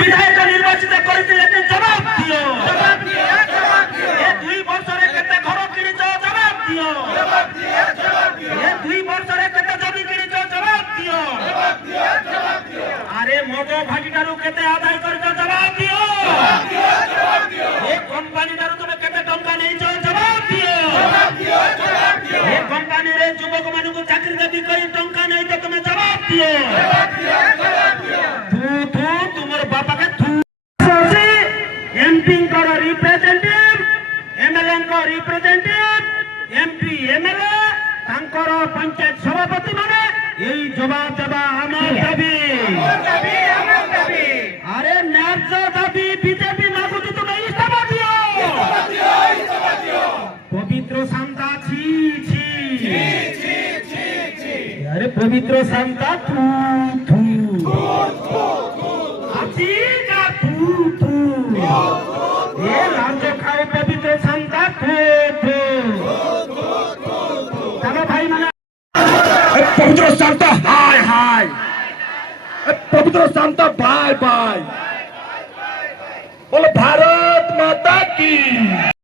বিধায়ক নির্বাচিত করেছিল জবাব দিও। এ 2 বছরে কেতে ঘর কিনিছ জবাব দিও। এ 2 বছরে কেতে জমি কিনিছ জবাব দিও। আরে মদ ভাগিটারু কেতে আদায় করিছ জবাব দিও। এ কোম্পানিটারু তুমি কেতে টঙ্কা নেইছ জবাব দিও। এ কোম্পানির যুবক মানুষ চাকরি দাবি করে টঙ্কা নেই তো তুমি জবাব দিও। তোমার বাপাকে এমপি কর রিপ্রেজেন্টেটিভ, এমএলএ কর রিপ্রেজেন্টেটিভ, এমপি এমএলএ তাঙ্কর পঞ্চায়েত সভাপতি মানে এই জবাব দেবা আমার দাবি। আরে ন্যায্য দাবি বিজেপি মাগুতি তুমি ইস্তফা দিও। পবিত্র শান্তা ছি ছি। আরে পবিত্র শান্তা থু থু। আছি না থু থু। এ লাঞ্চ খাও পবিত্র শান্তা থু থু। চলো ভাই মানে পবিত্র শান্তা হাই হাই, পবিত্র শান্তা বাই বাই। বলো ভারত মাতা কি।